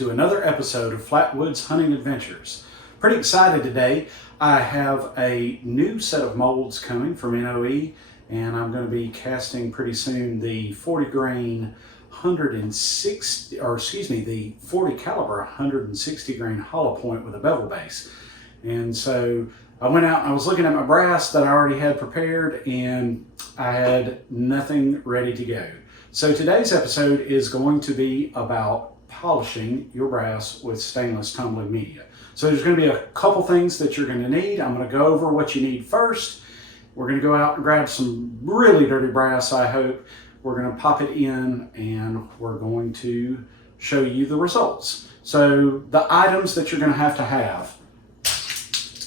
to another episode of Flatwoods Hunting Adventures. Pretty excited today. I have a new set of molds coming from NOE, and I'm going to be casting pretty soon the 40 grain 40 caliber 160 grain hollow point with a bevel base. And so I went out and I was looking at my brass that I already had prepared, and I had nothing ready to go. So today's episode is going to be about polishing your brass with stainless tumbling media. So there's going to be a couple things that you're going to need. I'm going to go over what you need first. We're going to go out and grab some really dirty brass, I hope. We're going to pop it in and we're going to show you the results. So the items that you're going to have.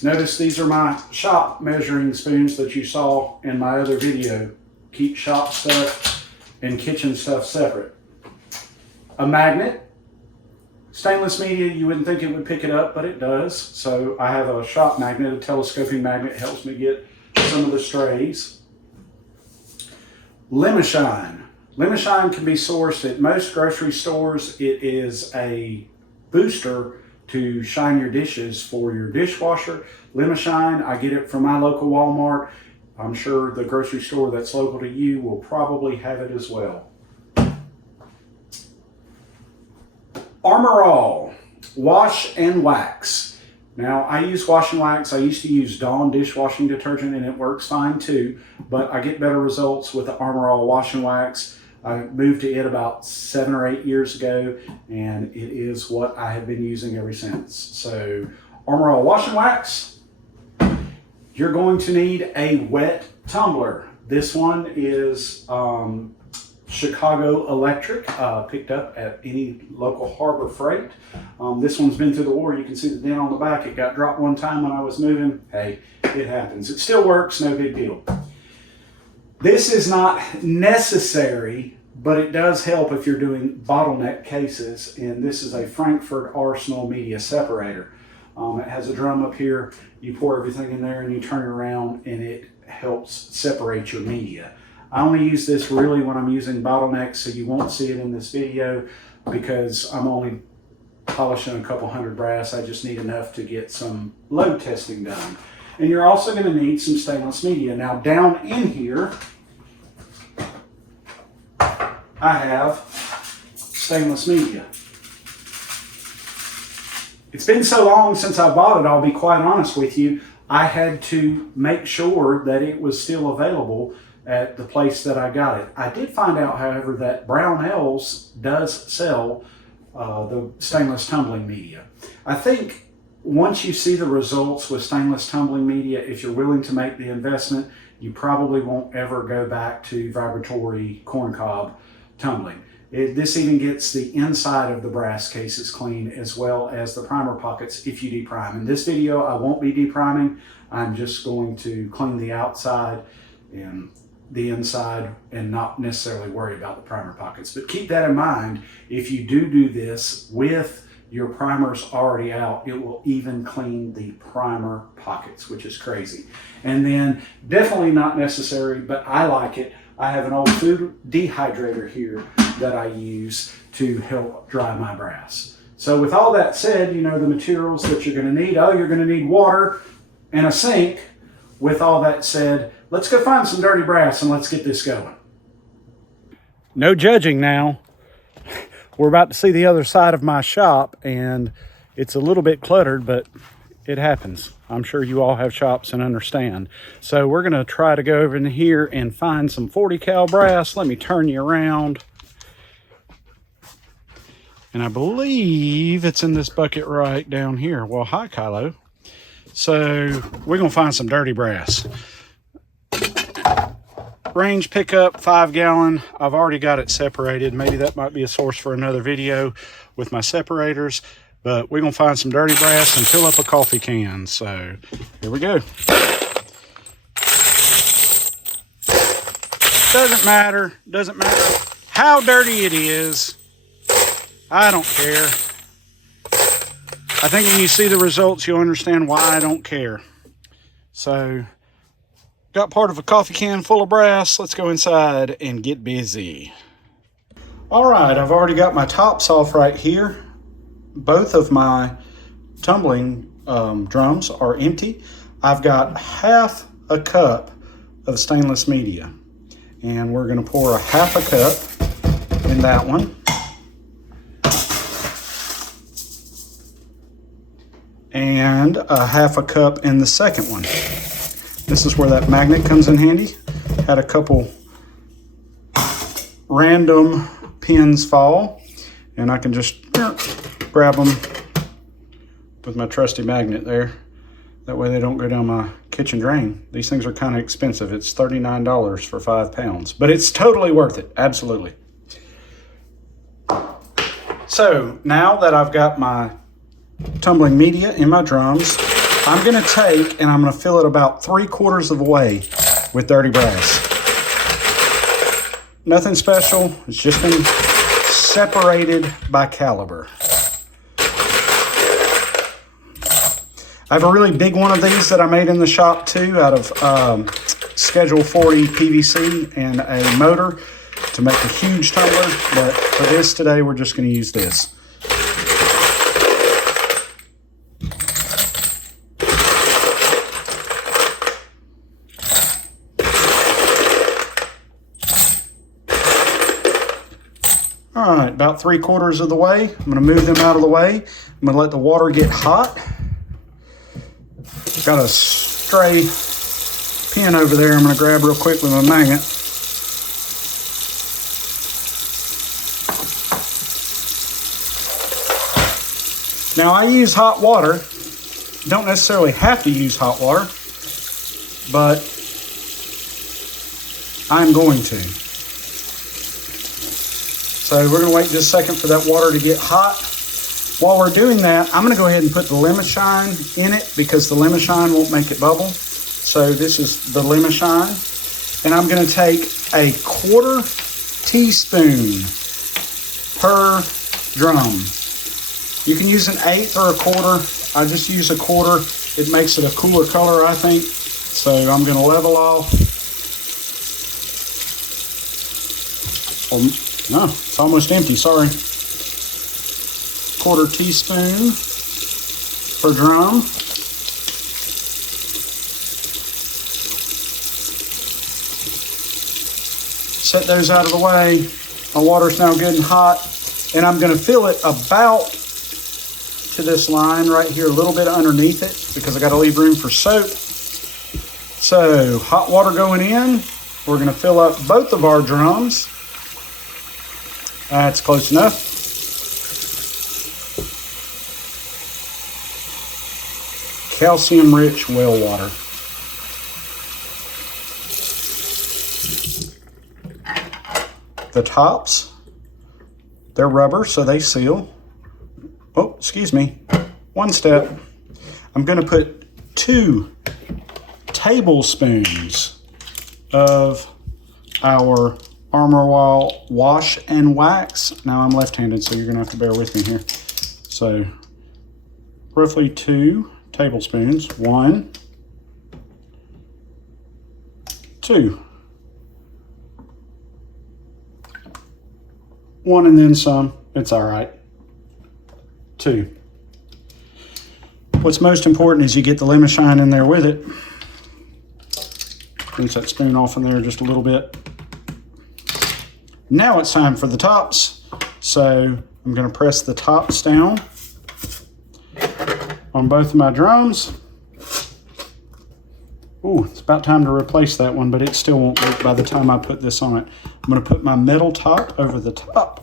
Notice these are my shop measuring spoons that you saw in my other video. Keep shop stuff and kitchen stuff separate. A magnet. Stainless media, you wouldn't think it would pick it up, but it does. So I have a shop magnet, a telescoping magnet, helps me get some of the strays. Lemishine. Lemishine can be sourced at most grocery stores. It is a booster to shine your dishes for your dishwasher. Lemishine, I get it from my local Walmart. I'm sure the grocery store that's local to you will probably have it as well. Armor All, wash and wax. Now I use wash and wax. I used to use Dawn dishwashing detergent and it works fine too, but I get better results with the Armor All wash and wax. I moved to it about 7 or 8 years ago, and it is what I have been using ever since. So Armor All wash and wax. You're going to need a wet tumbler. This one is Chicago Electric, picked up at any local Harbor Freight. This one's been through the war. You can see the dent on the back. It got dropped one time when I was moving. Hey, it happens. It still works, no big deal. This is not necessary, but it does help if you're doing bottleneck cases. And this is a Frankfurt Arsenal media separator. It has a drum up here. You pour everything in there and you turn it around, and it helps separate your media. I only use this really when I'm using bottlenecks, so you won't see it in this video because I'm only polishing a couple hundred brass. I just need enough to get some load testing done. And you're also going to need some stainless media. Now down in here, I have stainless media. It's been so long since I bought it, I'll be quite honest with you, I had to make sure that it was still available at the place that I got it. I did find out, however, that Brownells does sell the stainless tumbling media. I think once you see the results with stainless tumbling media, if you're willing to make the investment, you probably won't ever go back to vibratory corncob tumbling. This even gets the inside of the brass cases clean as well as the primer pockets if you deprime. In this video, I won't be depriming. I'm just going to clean the outside and the inside and not necessarily worry about the primer pockets. But keep that in mind. If you do this with your primers already out, it will even clean the primer pockets, which is crazy. And then definitely not necessary, but I like it. I have an old food dehydrator here that I use to help dry my brass. So with all that said, you know the materials that you're going to need. Oh, you're going to need water and a sink. With all that said, let's go find some dirty brass and let's get this going. No judging now. We're about to see the other side of my shop, and it's a little bit cluttered, but it happens. I'm sure you all have shops and understand. So we're going to try to go over in here and find some 40 cal brass. Let me turn you around. And I believe it's in this bucket right down here. Well, hi, Kylo. So we're going to find some dirty brass. Range pickup, 5 gallon. I've already got it separated. Maybe that might be a source for another video with my separators. But we're going to find some dirty brass and fill up a coffee can. So here we go. Doesn't matter how dirty it is. I don't care. I think when you see the results, you'll understand why I don't care. So got part of a coffee can full of brass. Let's go inside and get busy. All right, I've already got my tops off right here. both of my tumbling drums are empty. I've got half a cup of stainless media, and we're going to pour a half a cup in that one, and a half a cup in the second one. This is where that magnet comes in handy. Had a couple random pins fall, and I can just grab them with my trusty magnet there. That way they don't go down my kitchen drain. These things are kind of expensive. It's $39 for 5 pounds, but it's totally worth it. Absolutely. So now that I've got my tumbling media in my drums, I'm going to take and I'm going to fill it about 3/4 of the way with dirty brass. Nothing special. It's just been separated by caliber. I have a really big one of these that I made in the shop too, out of Schedule 40 PVC and a motor to make a huge tumbler. But for this today, we're just going to use this. All right, about 3/4 of the way. I'm going to move them out of the way. I'm going to let the water get hot. Got a stray pin over there I'm going to grab real quick with my magnet. Now I use hot water. Don't necessarily have to use hot water, but I'm going to. So we're going to wait just a second for that water to get hot. While we're doing that, I'm going to go ahead and put the Lemishine in it because the Lemishine won't make it bubble. So this is the Lemishine. And I'm going to take a 1/4 teaspoon per drum. You can use an 1/8 or a 1/4. I just use a 1/4. It makes it a cooler color, I think. So I'm going to level off. Oh, no, it's almost empty, sorry. 1/4 teaspoon per drum. Set those out of the way. My water's now good and hot, and I'm going to fill it about to this line right here, a little bit underneath it because I got to leave room for soap. So hot water going in. We're going to fill up both of our drums. That's close enough. Calcium-rich well water. The tops, they're rubber, so they seal. Oh, excuse me. One step. I'm going to put 2 tablespoons of our Armor Wall Wash and Wax. Now I'm left-handed, so you're going to have to bear with me here. So roughly 2 tablespoons. 1, 2. 1 and then some. It's all right. 2. What's most important is you get the Lemishine in there with it. Rinse that spoon off in there just a little bit. Now it's time for the tops. So I'm going to press the tops down on both of my drums. Ooh, it's about time to replace that one, but it still won't work by the time I put this on it. I'm going to put my metal top over the top.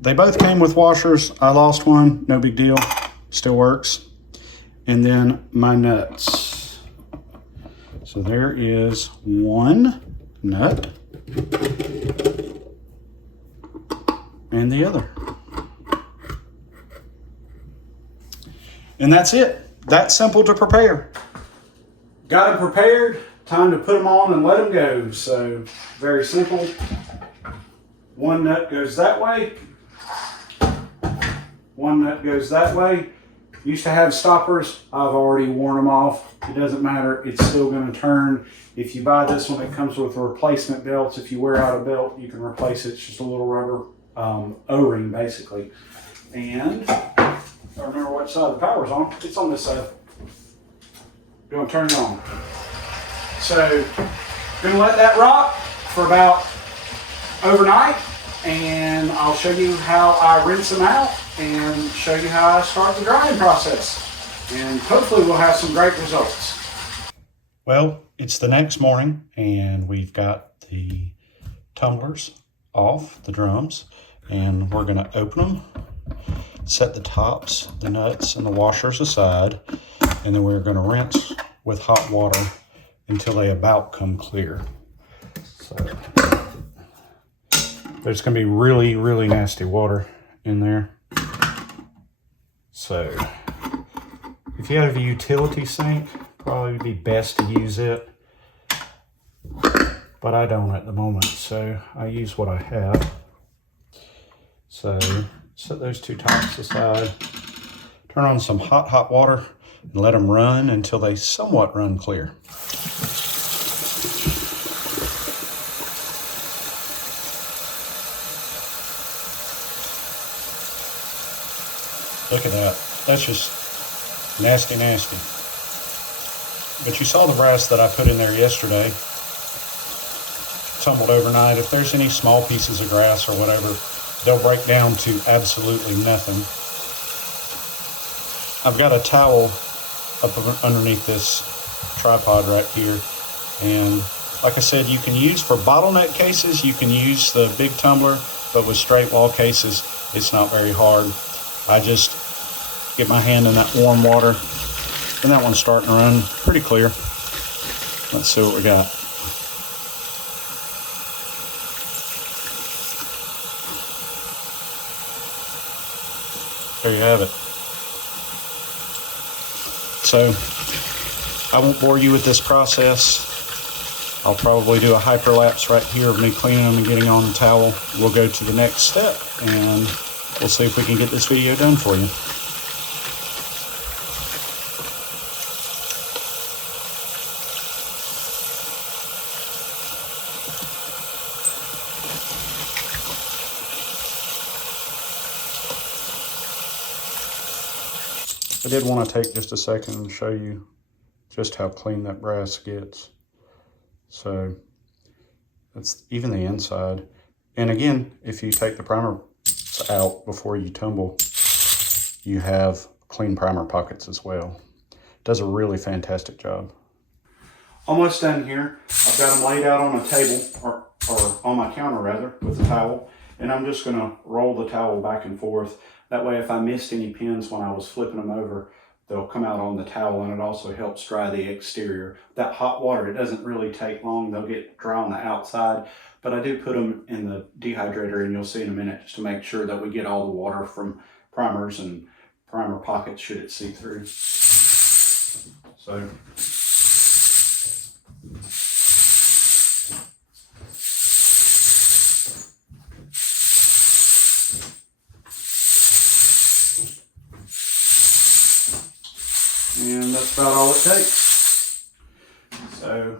They both came with washers. I lost one, no big deal, still works. And then my nuts. So there is one nut and the other. And that's it. That's simple to prepare. Got them prepared. Time to put them on and let them go. So very simple. One nut goes that way. One nut goes that way. used to have stoppers. I've already worn them off. It doesn't matter. It's still going to turn. If you buy this one, it comes with replacement belts. If you wear out a belt, you can replace it. It's just a little rubber O-ring, basically. And I don't remember what side the power's on. It's on this side. Going to turn it on. So, going to let that rock for about overnight, and I'll show you how I rinse them out and show you how I start the drying process. And hopefully we'll have some great results. Well, it's the next morning, and we've got the tumblers off the drums, and we're going to open them, set the tops, the nuts, and the washers aside, and then we're going to rinse with hot water until they about come clear. So there's going to be really, really nasty water in there. So if you have a utility sink, probably be best to use it, but I don't at the moment, so I use what I have. So set those two tops aside, turn on some hot water, and let them run until they somewhat run clear. Look at that. That's just nasty, nasty. But you saw the brass that I put in there yesterday. Tumbled overnight. If there's any small pieces of grass or whatever, they'll break down to absolutely nothing. I've got a towel up underneath this tripod right here. And like I said, you can use for bottleneck cases, you can use the big tumbler, but with straight wall cases, it's not very hard. I just get my hand in that warm water, and that one's starting to run pretty clear. Let's see what we got. There you have it. So I won't bore you with this process. I'll probably do a hyperlapse right here of me cleaning them and getting on the towel. We'll go to the next step, and we'll see if we can get this video done for you. I did want to take just a second and show you just how clean that brass gets. So that's even the inside. And again, if you take the primer out before you tumble, you have clean primer pockets as well. Does a really fantastic job. Almost done here. I've got them laid out on a table, or on my counter rather, with a towel. And I'm just gonna roll the towel back and forth. That way if I missed any pins when I was flipping them over, they'll come out on the towel, and it also helps dry the exterior. That hot water, it doesn't really take long. They'll get dry on the outside, but I do put them in the dehydrator, and you'll see in a minute, just to make sure that we get all the water from primers and primer pockets should it seep through. So and that's about all it takes. So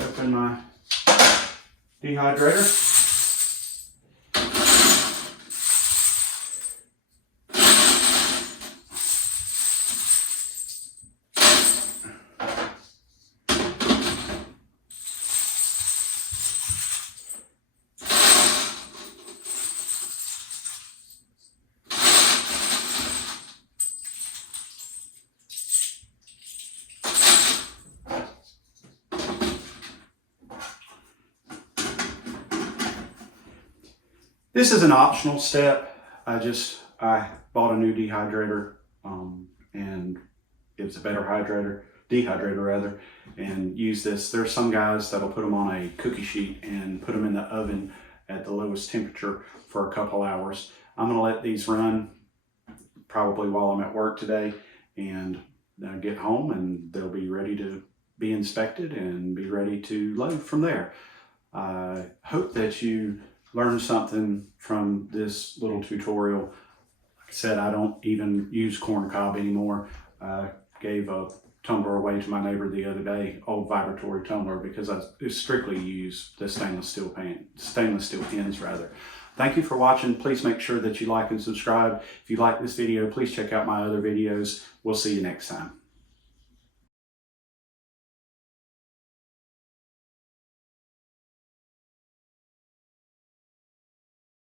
open my dehydrator. This is an optional step. I bought a new dehydrator, and it was a better dehydrator rather, and use this. There's some guys that'll put them on a cookie sheet and put them in the oven at the lowest temperature for a couple hours. I'm gonna let these run probably while I'm at work today, and then get home and they'll be ready to be inspected and be ready to load from there. I hope that you learned something from this little tutorial. said, I don't even use corn cob anymore. I gave a tumbler away to my neighbor the other day, old vibratory tumbler, because I strictly use the stainless steel pins rather. Thank you for watching. Please make sure that you like and subscribe. If you like this video, please check out my other videos. We'll see you next time.